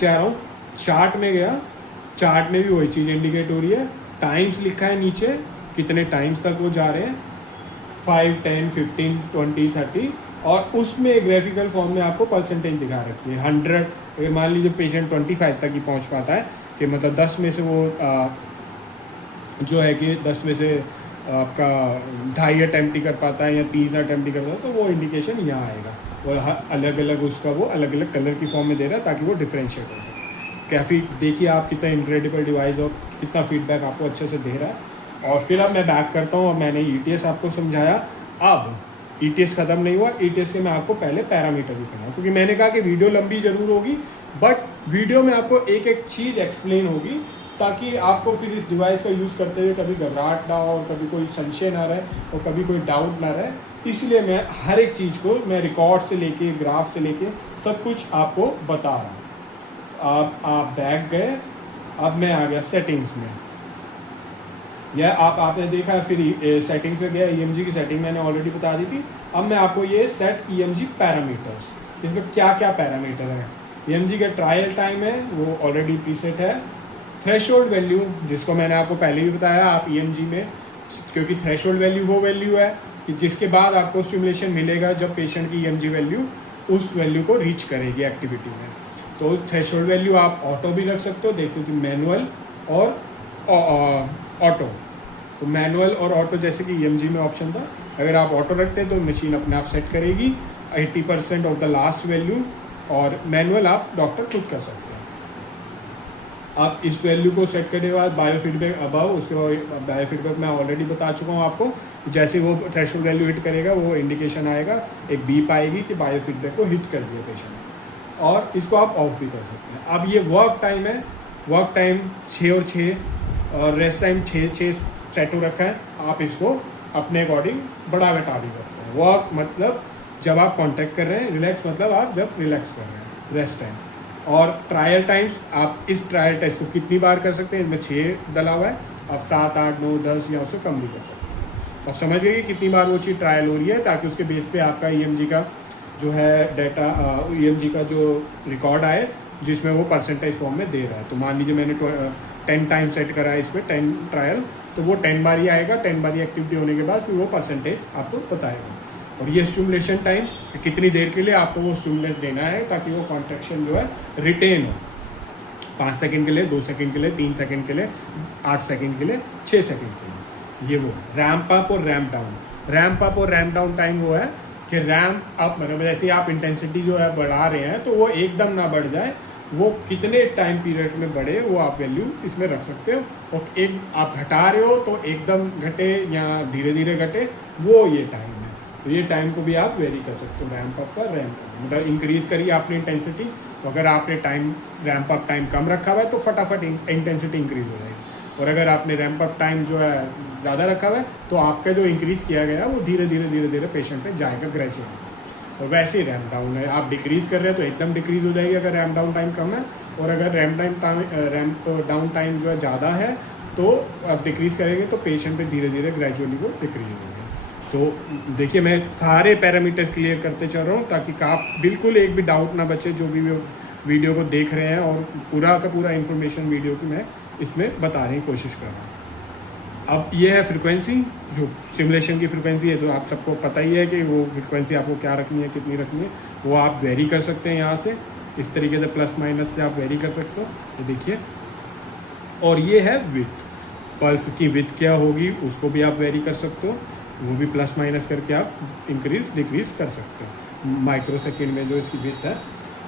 नीचे आ रहा हूँ, चार्ट में गया, चार्ट में भी वही चीज़ इंडिकेट हो रही है, टाइम्स लिखा है नीचे, कितने टाइम्स तक वो जा रहे हैं, 5, 10, 15, 20, 30, और उसमें ग्राफिकल फॉर्म में आपको परसेंटेज दिखा रखी है 100। अगर मान लीजिए पेशेंट 25 तक ही पहुंच पाता है, कि मतलब 10 में से वो जो है कि 10 में से आपका 2.5 अटैम्प्ट ही कर पाता है या 3 अटैम्प्ट ही कर पाता है, तो वो इंडिकेशन यहाँ आएगा, और अलग अलग उसका वो अलग अलग कलर की फॉर्म में दे रहा है ताकि वो डिफ्रेंशिएट हो जाए। काफ़ी देखिए आप कितना इनक्रेडिबल डिवाइस और कितना फीडबैक आपको अच्छे से दे रहा है। और फिर अब मैं बैक करता हूँ, अब मैंने ETS आपको समझाया, अब ETS ख़त्म नहीं हुआ, ETS के मैं आपको पहले पैरामीटर भी सुनाऊँ, क्योंकि मैंने कहा कि वीडियो लंबी ज़रूर होगी, बट वीडियो में आपको एक एक चीज़ एक्सप्लेन होगी, ताकि आपको फिर इस डिवाइस का यूज़ करते हुए कभी घबराहट ना हो, कभी कोई संशय ना रहे और कभी कोई डाउट ना रहे। इसलिए मैं हर एक चीज़ को मैं रिकॉर्ड से लेके ग्राफ से लेके सब कुछ आपको बता रहा हूँ। आप बैक गए, अब मैं आ गया सेटिंग्स में, यह आपने देखा, फिर सेटिंग्स में गया, EMG की सेटिंग मैंने ऑलरेडी बता दी थी। अब मैं आपको ये सेट EMG पैरामीटर्स, इसमें क्या क्या पैरामीटर है। EMG का ट्रायल टाइम है वो ऑलरेडी प्रीसेट है, थ्रेशोल्ड वैल्यू जिसको मैंने आपको पहले भी बताया, आप EMG में, क्योंकि थ्रेशोल्ड वैल्यू वो वैल्यू है कि जिसके बाद आपको स्टिमुलेशन मिलेगा जब पेशेंट की EMG वैल्यू उस वैल्यू को रीच करेगी एक्टिविटी में। तो थ्रेशोल्ड वैल्यू आप ऑटो भी रख सकते हो, देखो कि मैनुअल और ऑटो। तो मैनुअल और ऑटो जैसे कि EMG में ऑप्शन था, अगर आप ऑटो रखते हैं तो मशीन अपने आप सेट करेगी 80% ऑफ द लास्ट वैल्यू, और मैनुअल आप डॉक्टर खुद कर सकते हैं। आप इस वैल्यू को सेट करने के बाद बायोफीडबैक अबव, उसके बाद बायोफीडबैक मैं ऑलरेडी बता चुका हूँ आपको, जैसे वो थ्रेशोल्ड वैल्यू हिट करेगा वो इंडिकेशन आएगा, एक बीप आएगी कि बायोफीडबैक को हिट कर दिया पेशेंट, और इसको आप ऑफ भी कर सकते हैं। अब ये वर्क टाइम है, वर्क टाइम 6 और 6, और रेस्ट टाइम 6 सेट हो रखा है, आप इसको अपने अकॉर्डिंग बड़ा घटा भी करते हैं। वर्क मतलब जब आप कॉन्टैक्ट कर रहे हैं, रिलैक्स मतलब आप जब रिलैक्स कर रहे हैं, रेस्ट टाइम। और ट्रायल टाइम्स, आप इस ट्रायल टेस्ट को कितनी बार कर सकते हैं, इसमें 6 डला हुआ है, आप 7, 8, 9, 10 या उससे कम भी कर सकते हैं। अब समझ गए कि कितनी बार वो चीज़ ट्रायल हो रही है, ताकि उसके बेस पे आपका EMG का जो है डाटा, EMG का जो रिकॉर्ड आए जिसमें वो परसेंटेज फॉर्म में दे रहा है। तो मान लीजिए मैंने 10 टाइम सेट करा है इस पर 10 ट्रायल, तो वो 10 बार ही आएगा, 10 बार ही एक्टिविटी होने के बाद फिर वो परसेंटेज आपको बताएगा। और ये स्टिमुलेशन टाइम कितनी देर के लिए आपको वो स्टिमुलेट देना है, ताकि वो कॉन्ट्रैक्शन जो है रिटेन हो, 5 सेकंड के लिए, 2 सेकंड के लिए, 3 सेकंड के लिए, 8 सेकंड के लिए, 6 सेकंड के लिए। ये वो रैम्प अप और रैम्प डाउन, रैम्प अप और रैम्प डाउन टाइम वो है कि रैम्प अप मतलब जैसे आप इंटेंसिटी जो है बढ़ा रहे हैं तो वो एकदम ना बढ़ जाए, वो कितने टाइम पीरियड में बढ़े वो आप वैल्यू इसमें रख सकते हो। और एक आप घटा रहे हो तो एकदम घटे या धीरे धीरे घटे, वो ये टाइम है। तो ये टाइम को भी आप वेरी कर सकते हो, रैम्प अप का रैम्प डाउन, मतलब इंक्रीज करिए आपने इंटेंसिटी, तो अगर आपने टाइम रैम्प अप टाइम कम रखा हुआ है तो फटाफट इंटेंसिटी इंक्रीज हो जाएगी, और अगर आपने रैम्प अप टाइम जो है ज़्यादा रखा हुआ है तो आपका जो इंक्रीज़ किया गया है वो धीरे धीरे पेशेंट पे जाएगा ग्रेजुअली। और वैसे ही रैम्प डाउन है, आप डिक्रीज़ कर रहे हैं तो एकदम डिक्रीज़ हो जाएगी अगर रैम्प डाउन टाइम कम है, और अगर रैम्प डाउन टाइम जो है ज़्यादा है तो आप डिक्रीज़ करेंगे तो पेशेंट पे धीरे धीरे ग्रेजुअली वो डिक्रीज होगा। तो देखिए मैं सारे पैरामीटर्स क्लियर करते चल रहा हूँ ताकि आप बिल्कुल एक भी डाउट ना बचे जो भी वीडियो को देख रहे हैं, और पूरा का पूरा इन्फॉर्मेशन वीडियो की मैं इसमें बताने की कोशिश कर रहा हूँ। अब ये है फ्रिक्वेंसी, जो सिमुलेशन की फ्रिक्वेंसी है, तो आप सबको पता ही है कि वो फ्रिक्वेंसी आपको क्या रखनी है, कितनी रखनी है, वो आप वेरी कर सकते हैं यहाँ से, इस तरीके से प्लस माइनस से आप वेरी कर सकते हो। तो देखिए, और ये है विथ, पल्स की विथ क्या होगी उसको भी आप वेरी कर सकते हो, वो भी प्लस माइनस करके आप इंक्रीज डिक्रीज कर सकते हो माइक्रो सेकेंड में जो इसकी विथ है।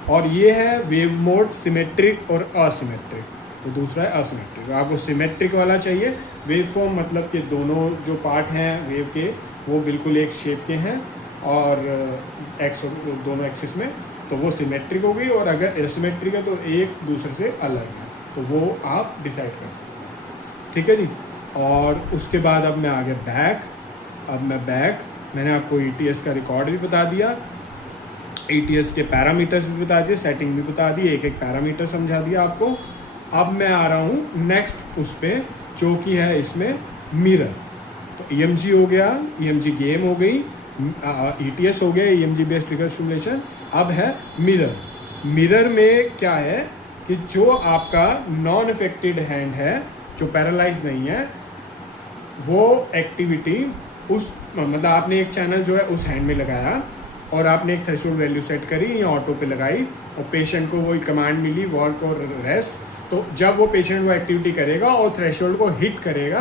और ये है वेव मोड, सिमेट्रिक और असिमेट्रिक। तो दूसरा है असिमेट्रिक, आपको सिमेट्रिक वाला चाहिए, वेव फॉर्म मतलब कि दोनों जो पार्ट हैं वेव के वो बिल्कुल एक शेप के हैं और दोनों एक्सिस में, तो वो सिमेट्रिक हो गई। और अगर एसिमेट्रिक है तो एक दूसरे से अलग है, तो वो आप डिसाइड कर सकते हैं, ठीक है जी। और उसके बाद अब मैं आ गया बैक। अब मैं बैक, मैंने आपको ETS का रिकॉर्ड भी बता दिया, ETS के पैरामीटर्स भी बता दिए, सेटिंग भी बता दी, एक एक पैरामीटर समझा दिया आपको। अब मैं आ रहा हूँ नेक्स्ट उस पर, जो कि है इसमें मिरर। तो EMG हो गया, EMG गेम हो गई, ETS हो गया, EMG बेस्ड ट्रिगर स्टिमुलेशन। अब है मिरर। मिरर में क्या है कि जो आपका नॉन अफेक्टेड हैंड है, जो पैरालाइज नहीं है, वो एक्टिविटी उस मतलब आपने एक चैनल जो है उस हैंड में लगाया और आपने एक थ्रेशोल्ड वैल्यू सेट करी या ऑटो पे लगाई और पेशेंट को वो कमांड मिली वर्क और रेस्ट, तो जब वो पेशेंट वो एक्टिविटी करेगा और थ्रेशोल्ड को हिट करेगा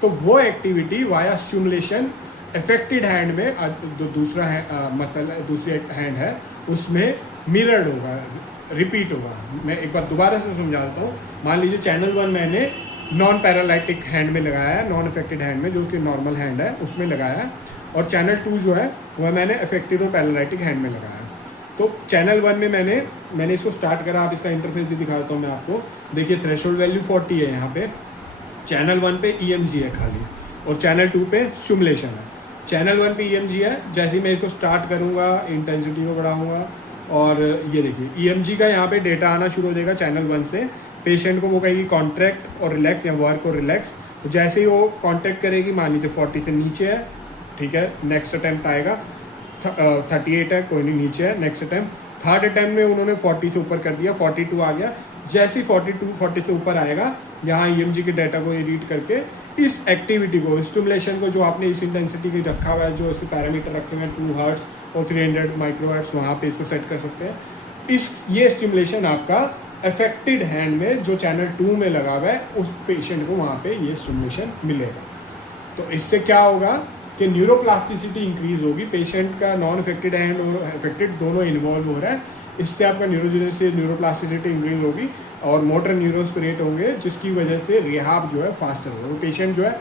तो वो activity via stimulation affected hand में दूसरा दूसरी हैंड है उसमें मिरर्ड होगा, रिपीट होगा। मैं एक बार दोबारा से समझाता हूँ। मान लीजिए चैनल 1 मैंने नॉन पैरालाइटिक हैंड में लगाया है, नॉन अफेक्टेड हैंड में जो उसकी नॉर्मल हैंड है उसमें लगाया है, और चैनल 2 जो है वह मैंने अफेक्टेड और पैरालाइटिक हैंड में लगाया है। तो चैनल 1 में मैंने इसको स्टार्ट करा। आप इसका इंटरफेस भी दिखाता हूँ मैं आपको। देखिए थ्रेशोल्ड वैल्यू 40 है यहाँ पे, चैनल 1 पे EMG है खाली, और चैनल 2 पे स्टिमुलेशन है। चैनल 1 पे EMG है, जैसे ही मैं इसको स्टार्ट करूँगा इंटेंसिटी को बढ़ाऊँगा और ये देखिए EMG का यहाँ पे डेटा आना शुरू हो जाएगा चैनल 1 से। पेशेंट को वो कहेगी कॉन्ट्रैक्ट और रिलैक्स या वर्क और रिलैक्स, तो जैसे ही वो कॉन्ट्रैक्ट करेगी, मान लीजिए 40 से नीचे है, ठीक है, नेक्स्ट अटैम्प्ट आएगा 38 है, कोई नहीं नीचे है, नेक्स्ट अटैम्प्ट। थर्ड अटैम्प्ट में उन्होंने 40 से ऊपर कर दिया, 42 आ गया। जैसे ही 40 से ऊपर आएगा, यहाँ EMG के डाटा को रीड करके इस एक्टिविटी को, स्टिमुलेशन को, जो आपने इस इंटेंसिटी की रखा हुआ है, जो इसके पैरामीटर रखे हुए हैं 2 हर्ट्ज और 300 माइक्रोहर्ट्ज, वहाँ पे इसको सेट कर सकते हैं। ये स्टिमुलेशन आपका अफेक्टेड हैंड में जो चैनल 2 में लगा हुआ है उस पेशेंट को वहाँ पे ये स्टिमुलेशन मिलेगा। तो इससे क्या होगा कि न्यूरोप्लास्टिसिटी इंक्रीज होगी। पेशेंट का नॉन अफेक्टेड हैंड और अफेक्टेड दोनों इन्वॉल्व हो रहा है, इससे आपका न्यूरोप्लास्टिसिटी इंक्रीज होगी और मोटर न्यूरॉन्स क्रिएट होंगे, जिसकी वजह से रिहाब जो है फास्टर होगा। वो पेशेंट जो है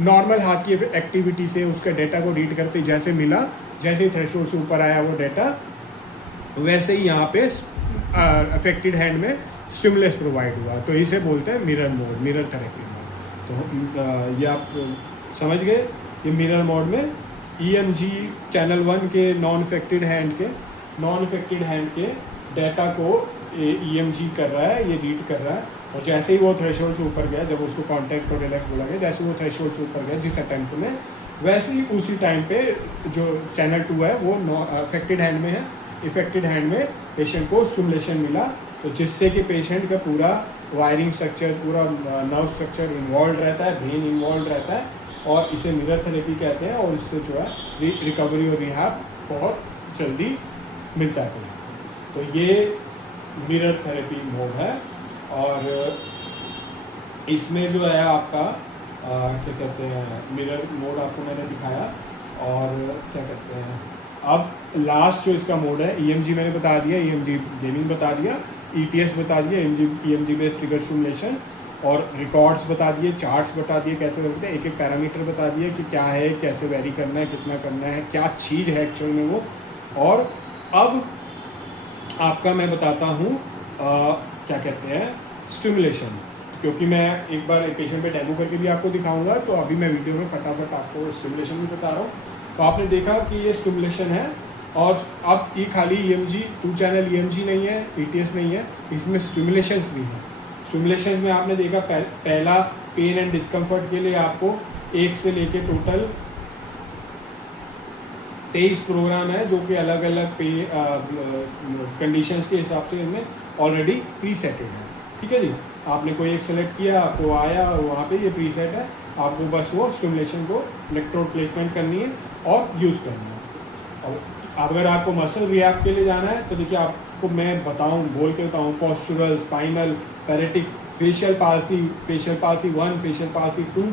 नॉर्मल हाथ की एक्टिविटी से उसका डेटा को रीड करते जैसे मिला, जैसे ही थ्रेशोल्ड से ऊपर आया वो डेटा, वैसे ही यहाँ पे अफेक्टेड हैंड में स्टिमुलस प्रोवाइड हुआ। तो इसे बोलते हैं mirror mode, mirror therapy mode. तो ये आप समझ गए, ये मिरर मोड में EMG चैनल 1 के नॉन अफेक्टेड हैंड के डाटा को EMG कर रहा है, ये रीड कर रहा है, और जैसे ही वो थ्रेशोल्ड से ऊपर गया, जब उसको कॉन्टैक्ट और रिलैक्स बोला गया, जैसे वो थ्रेशोल्ड से ऊपर गया जिस अटेम्प्ट में, वैसे ही उसी टाइम पे जो चैनल 2 है वो अफेक्टेड हैंड में है, इफेक्टेड हैंड में पेशेंट को स्टिमुलेशन मिला, तो जिससे कि पेशेंट का पूरा वायरिंग स्ट्रक्चर, पूरा नर्व स्ट्रक्चर इन्वॉल्व रहता है, ब्रेन इन्वॉल्व रहता है, और इसे मिरर थेरेपी कहते हैं, और इससे जो है रिकवरी और रिहैब बहुत जल्दी मिलता है। तो ये मिरर थेरेपी मोड है, और इसमें जो है आपका क्या कहते हैं, मिरर मोड आपको मैंने दिखाया, और क्या कहते हैं, अब लास्ट जो इसका मोड है EMG मैंने बता दिया, EMG गेमिंग बता दिया, ETS बता दिया, EMG बेस्ड ट्रिगर स्टिमुलेशन, और रिकॉर्ड्स बता दिए, चार्ट्स बता दिए कैसे होते हैं, एक एक पैरामीटर बता दिए कि क्या है, कैसे वेरी करना है, कितना करना है, क्या चीज़ है एक्चुअल में वो। और अब आपका मैं बताता हूँ क्या कहते हैं, स्टिमुलेशन, क्योंकि मैं एक बार एक पेशेंट पे डेमो करके भी आपको दिखाऊंगा, तो अभी मैं वीडियो में फटाफट आपको स्टिमुलेशन भी बता रहा हूँ। तो आपने देखा कि ये स्टिमुलेशन है, और अब ये खाली EMG 2 चैनल EMG नहीं है, ETS नहीं है, इसमें स्टिमुलेशंस भी हैं। स्टिमुलेशन में आपने देखा पहला पेन एंड डिस्कम्फर्ट के लिए आपको 1 से लेके टोटल 23 प्रोग्राम है, जो कि अलग अलग कंडीशंस के हिसाब से इनमें ऑलरेडी प्रीसेटेड है। ठीक है जी, आपने कोई एक सेलेक्ट किया, आपको आया और वहाँ पे ये प्रीसेट है, आपको बस वो स्टिमुलेशन को इलेक्ट्रोड प्लेसमेंट करनी है और यूज़ करनी है। और अगर आपको मसल रिहैब के लिए जाना है तो देखिए, आपको मैं बोल के बताऊँ, postural, spinal, paretic, facial palsy 1, facial palsy 2,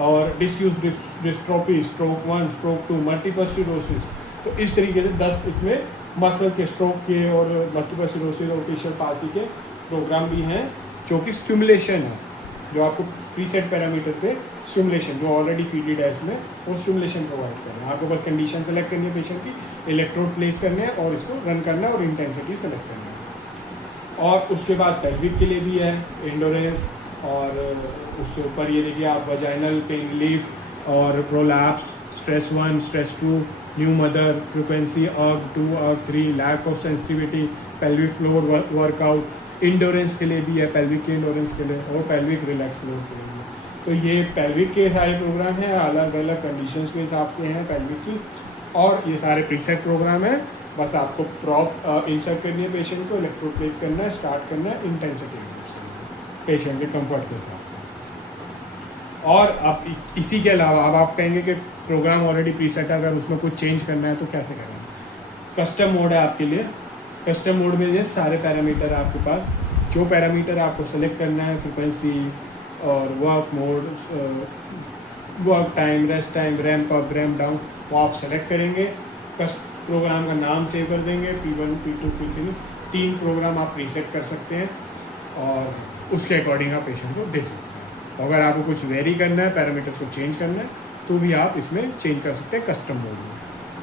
और diffuse dystrophy stroke 1, stroke 2, multiple sclerosis, तो इस तरीके से 10 इसमें मसल के, स्ट्रोक के और मल्टीपल स्क्लेरोसिस और फेशियल पाल्सी के प्रोग्राम भी हैं, जो कि स्टिमुलेशन है, जो आपको प्रीसेट पैरामीटर पे स्टिमुलेशन जो ऑलरेडी फीडेड है इसमें, वो स्टिमुलेशन प्रोवाइड कर रहे हैं। आपको बस कंडीशन सेलेक्ट करनी है पेशेंट की, इलेक्ट्रोड प्लेस करने हैं और इसको रन करना है और इंटेंसिटी सेलेक्ट करना है। और उसके बाद पेल्विक के लिए भी है एंडोरेंस, और उससे ऊपर ये देखिए आप वजाइनल पेन रिलीफ और prolapse, stress 1, stress 2, new mother, frequency urge 2, urge 3, lack of sensitivity, pelvic floor workout, endurance के लिए भी है, पेल्विक के इंडोरेंस के लिए, और पेल्विक रिलैक्स फ्लोर के लिए। तो ये पेल्विक के सारे प्रोग्राम हैं, अलग अलग कंडीशंस के हिसाब से हैं पेल्विक की, और ये सारे प्रीसेट प्रोग्राम हैं। बस आपको प्रॉप इंसर्ट करनी है पेशेंट को, इलेक्ट्रोड प्लेस करना है, स्टार्ट करना है, इंटेंसिटी पेशेंट के कंफर्ट के हिसाब से। और अब इसी के अलावा अब आप कहेंगे कि प्रोग्राम ऑलरेडी प्रीसेट है, अगर उसमें कुछ चेंज करना है तो कैसे करेंगे? कस्टम मोड है आपके लिए। कस्टम मोड में ये सारे पैरामीटर है आपके पास। जो पैरामीटर आपको सेलेक्ट करना है, फ्रिक्वेंसी और work mode, work time, rest time, ramp up, ramp down, वो आप सेलेक्ट करेंगे। प्रोग्राम का नाम सेव कर देंगे, P1, P2, P3, 3 प्रोग्राम आप प्रीसेट कर सकते हैं और उसके अकॉर्डिंग आप पेशेंट को दे सकते हैं। अगर आपको कुछ वेरी करना है, पैरामीटर्स को चेंज करना है, तो भी आप इसमें चेंज कर सकते हैं कस्टम मोड में।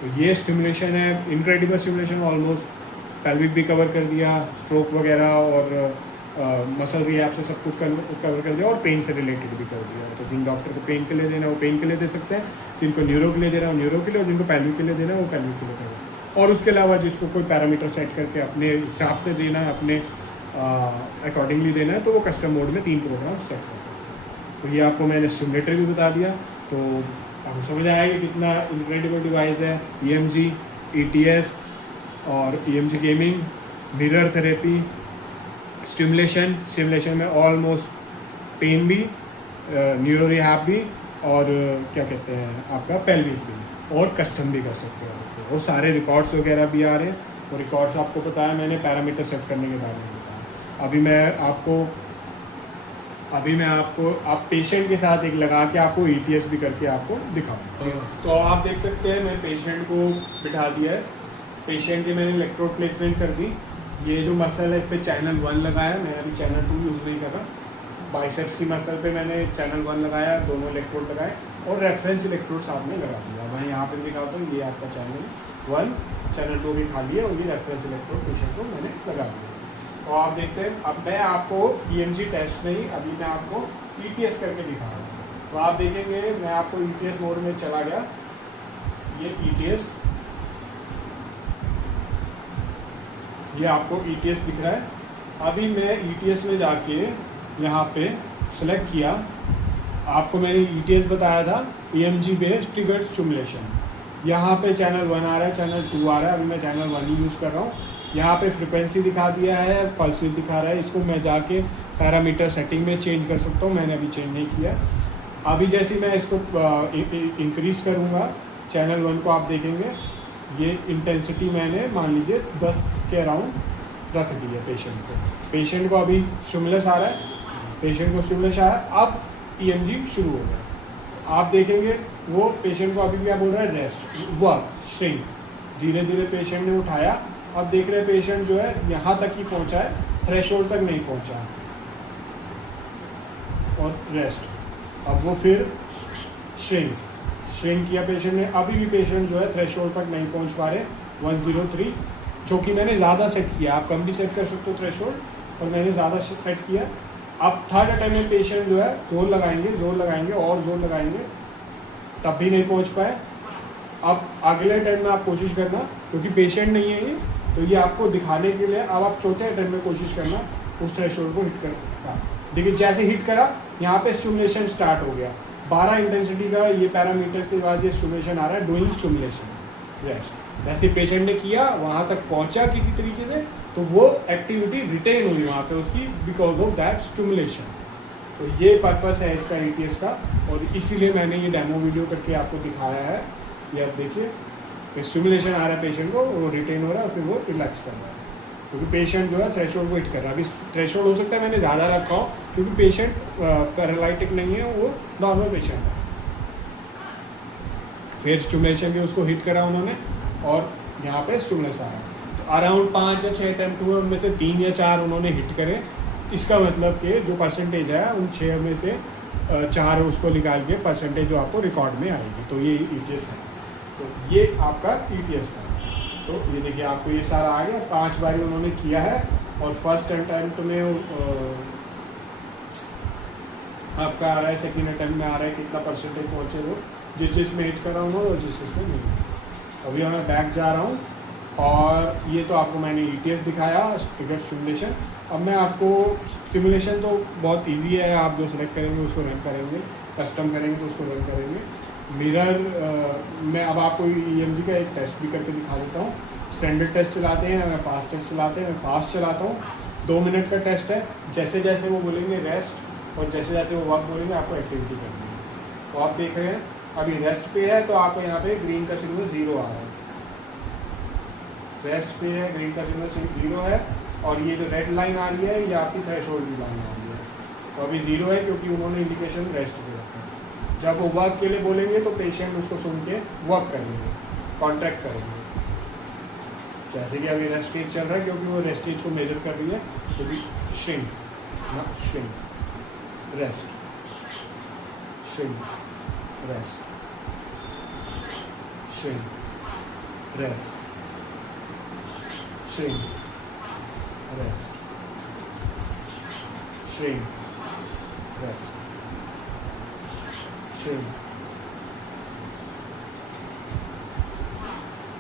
तो ये स्टिमुलेशन है, इनक्रेडिबल स्टिमुलेशन, ऑलमोस्ट पेल्विक भी कवर कर दिया, स्ट्रोक वगैरह और मसल रिहैब से सब कुछ कवर कर दिया और पेन से रिलेटेड भी कर दिया। तो जिन डॉक्टर को पेन के लिए देना है वो पेन के लिए दे सकते हैं, जिनको न्यूरो के लिए देना है वो न्यूरो के लिए, और जिनको पेल्विक के लिए देना है वो पेल्विक के लिए देना। और उसके अलावा जिसको कोई पैरामीटर सेट करके अपने हिसाब से देना है, अपने अकॉर्डिंगली देना है, तो वो कस्टम मोड में 3 प्रोग्राम सेट कर सकते हैं। तो ये आपको मैंने सिमुलेटर भी बता दिया, तो आपको समझ आया कि कितना इनक्रेडिबल डिवाइस है। EMG, ETS और EMG gaming, mirror therapy, stimulation में ऑलमोस्ट पेन भी, न्यूरो रिहैब भी, और क्या कहते हैं आपका पेल्विक भी, और कस्टम भी कर सकते हैं। और सारे रिकॉर्ड्स वगैरह भी आ रहे हैं, और रिकॉर्ड्स आपको बताया मैंने पैरामीटर सेट करने के बारे में बताया। अभी मैं आपको आप पेशेंट के साथ एक लगा के आपको ETS भी करके आपको दिखाऊंगा। तो आप देख सकते हैं मैं पेशेंट को बिठा दिया है, पेशेंट की मैंने इलेक्ट्रोड प्लेसमेंट कर दी। ये जो मसल है इस पर चैनल 1 लगाया, मैंने अभी चैनल 2 यूज़ नहीं करा। बाइसेप्स की मसल पे मैंने चैनल 1 लगाया, दोनों इलेक्ट्रोड लगाए और रेफरेंस इलेक्ट्रोड साथ में लगा दिया। मैं यहाँ पे दिखाता हूँ, ये आपका चैनल 1, चैनल 2 भी खाली है, और ये रेफरेंस इलेक्ट्रोड पेशेंट को मैंने लगा दिया। और आप देखते हैं अब मैं आपको EMG टेस्ट नहीं, अभी मैं आपको ETS करके दिखा रहा हूँ। तो आप देखेंगे मैं आपको ETS मोड में चला गया, ये ETS, ये आपको ETS दिख रहा है। अभी मैं ETS में जाके यहाँ पे सेलेक्ट किया, आपको मैंने ETS बताया था EMG बेस्ड ट्रिगर स्टिमुलेशन। यहाँ पे चैनल 1 आ रहा है, चैनल 2 आ रहा है, अभी मैं चैनल 1 ही यूज़ कर रहा हूँ। यहाँ पे फ्रिक्वेंसी दिखा दिया है, पल्स विड्थ दिखा रहा है, इसको मैं जाके पैरामीटर सेटिंग में चेंज कर सकता हूँ, मैंने अभी चेंज नहीं किया। अभी जैसे मैं इसको इंक्रीज़ करूँगा चैनल 1 को, आप देखेंगे ये इंटेंसिटी मैंने मान लीजिए 10 के अराउंड रख दी है पेशेंट को अभी स्टिमुलस आ रहा है, पेशेंट को स्टिमुलस आया, अब EMG शुरू हो गया। आप देखेंगे वो पेशेंट को अभी क्या बोल रहा है, रेस्ट, वर्क, श्रिंक। धीरे धीरे पेशेंट ने उठाया, अब देख रहे हैं पेशेंट जो है यहाँ तक ही पहुँचा है, थ्रेशोल्ड तक नहीं पहुँचा, और रेस्ट। अब वो फिर श्रिंक किया पेशेंट ने, अभी भी पेशेंट जो है थ्रेशोल्ड तक नहीं पहुँच पा रहे, 103, जो कि मैंने ज़्यादा सेट किया। आप कम भी सेट कर सकते हो थ्रेशोल्ड, और मैंने ज़्यादा सेट किया। अब थर्ड अटेम्प्ट में पेशेंट जो है जोर लगाएंगे और जोर लगाएंगे, तब भी नहीं पहुंच पाए। अब अगले अटेम्प्ट में आप कोशिश करना, क्योंकि पेशेंट नहीं है ये, तो ये आपको दिखाने के लिए अब आप चौथे अटेम्प्ट में कोशिश करना उस थ्रेशोल्ड को हिट करना। देखिए जैसे हिट करा, यहाँ पे स्टिमुलेशन स्टार्ट हो गया, 12 इंटेंसिटी का ये पैरामीटर के बाद ये स्टिमुलेशन आ रहा है, डूइंग स्टिमुलेशन। रेस्ट जैसे पेशेंट ने किया, वहाँ तक पहुँचा किसी तरीके से, तो वो एक्टिविटी रिटेन हुई वहाँ पे उसकी, बिकॉज ऑफ दैट स्टिमुलेशन। तो ये पर्पस है इसका ETS का, और इसीलिए मैंने ये डेमो वीडियो करके आपको दिखाया है। ये आप देखिए स्टिमुलेशन आ रहा है पेशेंट को, वो रिटेन हो रहा है, फिर वो रिलैक्स कर रहा है, क्योंकि पेशेंट जो है थ्रेशोल्ड को हिट कर रहा है। अभी थ्रेशोल्ड हो सकता है मैंने ज़्यादा रखा हो, क्योंकि पेशेंट पैरालाइटिक नहीं है, वो नॉर्मल पेशेंट है। फिर स्टिमुलेशन भी उसको हिट करा उन्होंने, और यहाँ पे स्टिमुलेशन आ रहा है। तो अराउंड 5 या 6 अटेम्प्ट हुए, उनमें से 3 या 4 उन्होंने हिट करे। इसका मतलब कि जो परसेंटेज है उन 6 में से 4 उसको निकाल के परसेंटेज जो आपको रिकॉर्ड में आएगी। तो ये ETS है, तो ये आपका ETS था। तो ये देखिए आपको ये सारा आ गया, 5 बारी उन्होंने किया है, और फर्स्ट अटेम्प्ट में आपका आ रहा है, सेकेंड अटेम्प्ट में आ रहा है कितना परसेंटेज पहुँचे वो, जिस में हिट कर रहा हूँ और जिस में नहीं। अभी मैं बैक जा रहा हूँ, और ये तो आपको मैंने ETS दिखाया, ट्रिगर स्टिमुलेशन। अब मैं आपको स्टिमुलेशन तो बहुत इजी है, आप जो सेलेक्ट करेंगे उसको रन करेंगे, कस्टम करेंगे तो उसको रन करेंगे। मिरर मैं अब आपको EMG का एक टेस्ट भी करके दिखा देता हूँ। स्टैंडर्ड टेस्ट चलाते हैं या फास्ट टेस्ट चलाते हैं। मैं फास्ट चलाता हूँ, 2 मिनट का टेस्ट है। जैसे जैसे वो बोलेंगे रेस्ट और जैसे जैसे वो वर्क बोलेंगे आपको एक्टिविटी करनी है। तो आप देख रहे हैं अभी रेस्ट पे है तो आपको यहाँ पे ग्रीन का सिग्नल 0 आ रहा है। रेस्ट पे है, ग्रीन का सिग्नल 0 है और ये जो रेड लाइन आ रही है ये आपकी थ्रेशोल्ड की लाइन आ रही है। तो अभी 0 है क्योंकि उन्होंने इंडिकेशन रेस्ट पे रखा है। जब वो वर्क के लिए बोलेंगे तो पेशेंट उसको सुन के वर्क करेंगे, कॉन्ट्रैक्ट करेंगे। जैसे कि अभी रेस्ट स्टेज चल रहा है क्योंकि वो रेस्ट स्टेज को मेजर कर रही है, तो भी shrink, rest, shrink, rest, shrink, rest, shrink, rest, shrink, rest, shrink,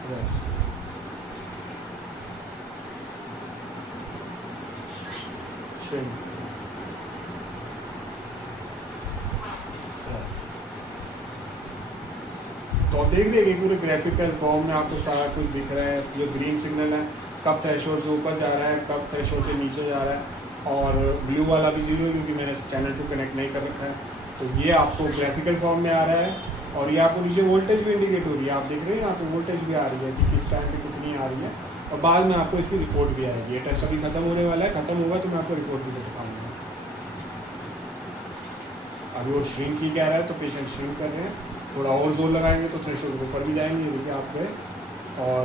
rest, shrink, तो देख लीजिए पूरे ग्राफिकल फॉर्म में आपको सारा कुछ दिख रहा है। जो ग्रीन सिग्नल है कब थ्रेशोल्ड से ऊपर जा रहा है, कब थ्रेशोल्ड से नीचे जा रहा है, और ब्लू वाला भी 0 है क्योंकि मैंने चैनल को कनेक्ट नहीं कर रखा है। तो ये आपको ग्राफिकल फॉर्म में आ रहा है और ये आपको नीचे वोल्टेज भी इंडिकेट हो रही है। आप देख रहे हैं यहाँ पे वोल्टेज भी आ रही है कि किस टाइम पे कितनी आ रही है और बाद में आपको इसकी रिपोर्ट भी आएगी। ये टेस्ट अभी खत्म होने वाला है, खत्म होगा तो मैं आपको रिपोर्ट भी दे पाऊँगा। अभी वो श्रिंक ही कह रहा है तो पेशेंट श्रिंक कर रहे हैं। थोड़ा और जोर लगाएंगे तो थ्रेशोल्ड के ऊपर भी जाएंगे, देखिए आप गए। और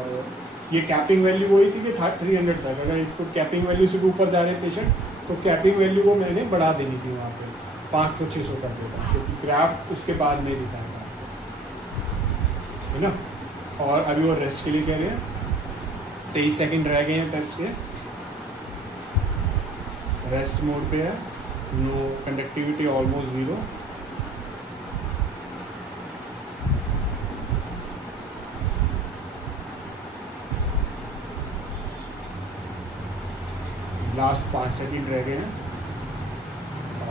ये कैपिंग वैल्यू वही थी कि 300 तक, अगर इसको कैपिंग वैल्यू से भी ऊपर जा रहे हैं पेशेंट तो कैपिंग वैल्यू को मैंने बढ़ा देनी थी वहाँ पे 500-600 कर देता, क्योंकि ग्राफ उसके बाद नहीं दिखाएगा, है ना। और अभी वो रेस्ट के लिए कह रहे हैं, 23 सेकेंड रह गए हैं टेस्ट के। रेस्ट मोड पे है, no conductivity almost 0। Last 5 second रह गए हैं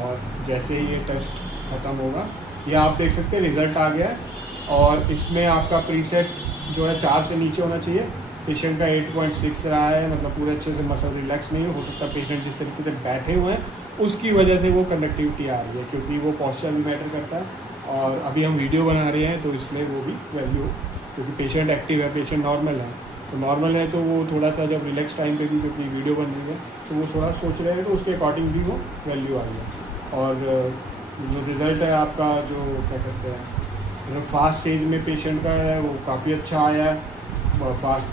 और जैसे ही ये टेस्ट ख़त्म होगा ये आप देख सकते हैं रिज़ल्ट आ गया है। और इसमें आपका प्रीसेट जो है 4 से नीचे होना चाहिए। पेशेंट का 8.6 रहा है, मतलब पूरे अच्छे से मसल रिलैक्स नहीं हो सकता। पेशेंट जिस तरीके से बैठे हुए हैं उसकी वजह से वो कंडक्टिविटी आ रही है, क्योंकि वो पॉस्चर भी मैटर करता है। और अभी हम वीडियो बना रहे हैं तो इसमें वो भी वैल्यू, क्योंकि पेशेंट एक्टिव है, पेशेंट नॉर्मल है, तो नॉर्मल है तो वो थोड़ा सा जब रिलैक्स टाइम पे भी, क्योंकि वीडियो बन रही है तो वो थोड़ा सोच रहे हैं तो उसके अकॉर्डिंग भी वो वैल्यू आ रही है। और जो रिज़ल्ट है आपका, जो क्या कहते हैं, फास्ट स्टेज में पेशेंट का है वो काफ़ी अच्छा आया है। फास्ट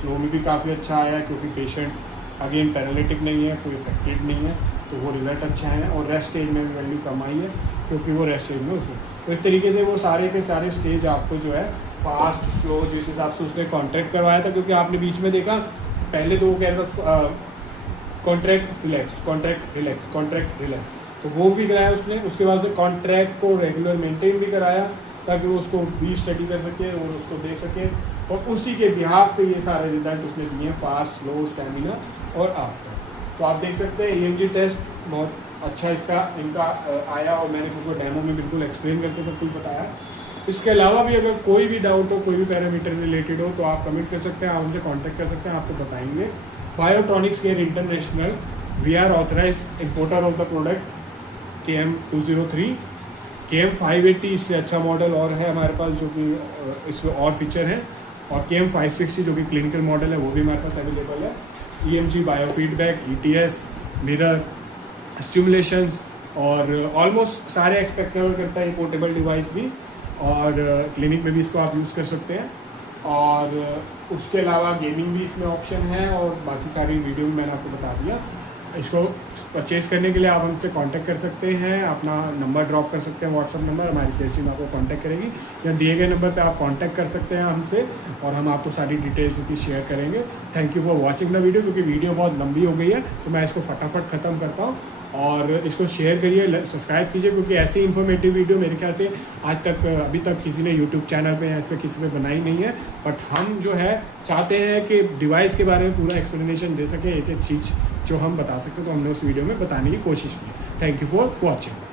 स्लो में भी काफ़ी अच्छा आया है, क्योंकि पेशेंट अगेन पैरालिटिक नहीं है, कोई इफेक्टेड नहीं है, तो वो रिज़ल्ट अच्छा है। और रेस्ट स्टेज में भी वैल्यू कम आई है क्योंकि वो रेस्ट स्टेज में उसमें, तो इस तरीके से वो सारे के सारे स्टेज आपको जो है फास्ट स्लो जिस हिसाब से उसने कॉन्ट्रैक्ट करवाया था, क्योंकि आपने बीच में देखा पहले तो वो कह रहा था contract relax, contract relax, contract relax, तो वो भी कराया उसने। उसके बाद से कॉन्ट्रैक्ट को रेगुलर मेंटेन भी कराया ताकि वो उसको भी स्टडी कर सके और उसको दे सके, और उसी के बिहाफ पे ये सारे रिजल्ट उसने दिए, फास्ट, स्लो, स्टेमिना और आफ्टर। तो आप देख सकते हैं EMG टेस्ट बहुत अच्छा इनका आया, और मैंने उनको डेमो में बिल्कुल एक्सप्लेन करके सब कुछ बताया। इसके अलावा भी अगर कोई भी डाउट हो, कोई भी पैरामीटर रिलेटेड हो, तो आप कमेंट कर सकते हैं, आप हमसे कांटेक्ट कर सकते हैं, आपको बताएंगे। Biotronics care international, we are authorised importer of the product KM203, KM580 इससे अच्छा मॉडल और है हमारे पास, जो कि इसमें और फीचर हैं, और KM560 जो कि क्लिनिकल मॉडल है वो भी हमारे पास अवेलेबल है। EMG, biofeedback, ETS, mirror, stimulations और ऑलमोस्ट सारे एक्सपेक्ट करता है, पोर्टेबल डिवाइस भी, और क्लिनिक में भी इसको आप यूज़ कर सकते हैं। और उसके अलावा गेमिंग भी इसमें ऑप्शन है, और बाकी सारी वीडियो में मैंने आपको बता दिया। इसको परचेज़ करने के लिए आप हमसे कांटेक्ट कर सकते हैं, अपना नंबर ड्रॉप कर सकते हैं, व्हाट्सअप नंबर, हमारी सेल्स टीम आपको कांटेक्ट करेगी, या दिए गए नंबर पे आप कांटेक्ट कर सकते हैं हमसे, और हम आपको सारी डिटेल्स इसकी शेयर करेंगे। Thank you for watching the video, क्योंकि वीडियो बहुत लंबी हो गई है तो मैं इसको फटाफट ख़त्म करता हूँ। और इसको शेयर करिए, सब्सक्राइब कीजिए, क्योंकि ऐसी इन्फॉर्मेटिव वीडियो मेरे ख्याल से आज तक अभी तक किसी ने यूट्यूब चैनल पे या इस पर किसी पे बनाई नहीं है। बट हम जो है चाहते हैं कि डिवाइस के बारे में पूरा एक्सप्लेनेशन दे सके, एक एक चीज़ जो हम बता सकते, तो हमने उस वीडियो में बताने की कोशिश की। Thank you for watching.